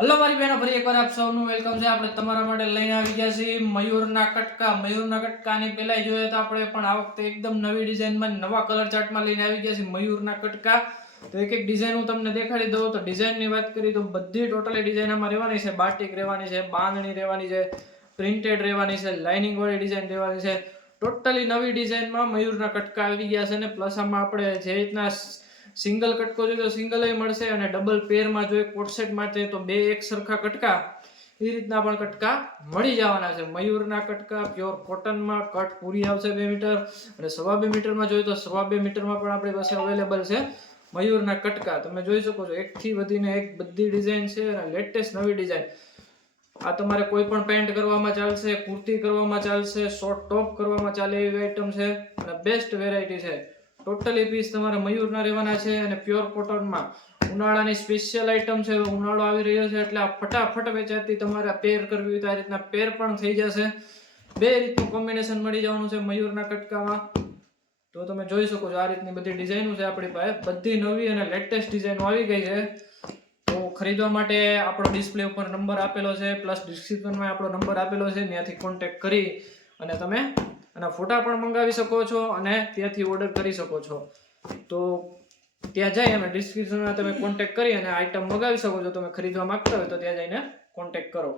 Hello મારી બહેનો, ફરી એકવાર આપ સૌનું વેલકમ છે. આપણે તમારા માટે લઈને આવી ગયા છીએ મયુરના કટકા. મયુરના કટકાની પહેલા જોઈએ તો આપણે પણ આ વખતે એકદમ નવી ડિઝાઇનમાં નવા કલર ચાર્ટમાં લઈને આવી ગયા છીએ મયુરના કટકા. તો એક એક ડિઝાઇન હું તમને દેખાડી દઉં. તો ડિઝાઇનની વાત કરી તો બધી ટોટલી ડિઝાઇન આમાં રહેવાની છે. બાટિક રહેવાની છે, બાંધણી રહેવાની છે, પ્રિન્ટેડ રહેવાની છે, લાઇનિંગ વાળી ડિઝાઇન રહેવાની છે. ટોટલી નવી ડિઝાઇનમાં મયુરના કટકા આવી ગયા છે. અને પ્લસ આમાં આપણે જે રીતના સિંગલ કટકો જોઈએ તો સિંગલ મળશે, અને ડબલ પેરમાં જોઈએ કોટ સેટ માટે તો બે એક સરખા કટકા એ રીતના પણ કટકા મળી જવાના છે. મયુરના કટકા પ્યોર કોટનમાં, કટ પૂરી આવશે 2 મીટર, અને 2.5 મીટરમાં જોઈએ તો 2.5 મીટરમાં પણ આપણી પાસે અવેલેબલ છે મયુરના કટકા. તમે જોઈ શકો છો, એકથી વધીને એક બધી ડિઝાઇન છે, અને લેટેસ્ટ નવી ડિઝાઇન. આ તમારે કોઈ પણ પેન્ટ કરવામાં ચાલશે, કુર્તી કરવામાં ચાલશે, શોર્ટ ટોપ કરવામાં ચાલે એવી આઈટમ છે, અને બેસ્ટ વેરાયટી છે. ટોટલી પીસ તમારે મયુરના રહેવાના છે, અને પ્યોર કોટનમાં ઉનાળાની સ્પેશિયલ આઈટમ છે. ઉનાળો આવી રહ્યો છે એટલે આ ફટાફટ વેચાતી તમારે પેર કરવી હોય તો આ રીતના પેર પણ થઈ જશે. બે રીતનું કોમ્બિનેશન મળી જવાનું છે મયુરના કટકામાં. તો તમે જોઈ શકો છો, આ રીતની બધી ડિઝાઇનો છે આપણી પાસે. બધી નવી અને લેટેસ્ટ ડિઝાઇનો આવી ગઈ છે. તો ખરીદવા માટે આપણો ડિસ્પ્લે ઉપર નંબર આપેલો છે, પ્લસ ડિસ્ક્રિપ્શનમાં આપણો નંબર આપેલો છે. ત્યાંથી કોન્ટેક્ટ કરી અને તમે આના ફોટા પણ મંગાવી શકો છો, અને ત્યાંથી ઓર્ડર કરી શકો છો. તો ત્યાં જઈ અને ડિસ્ક્રિપ્શનમાં તમે કોન્ટેક્ટ કરી અને આઈટમ મંગાવી શકો છો. તમે ખરીદવા માંગતા હોય તો ત્યાં જઈને કોન્ટેક્ટ કરો.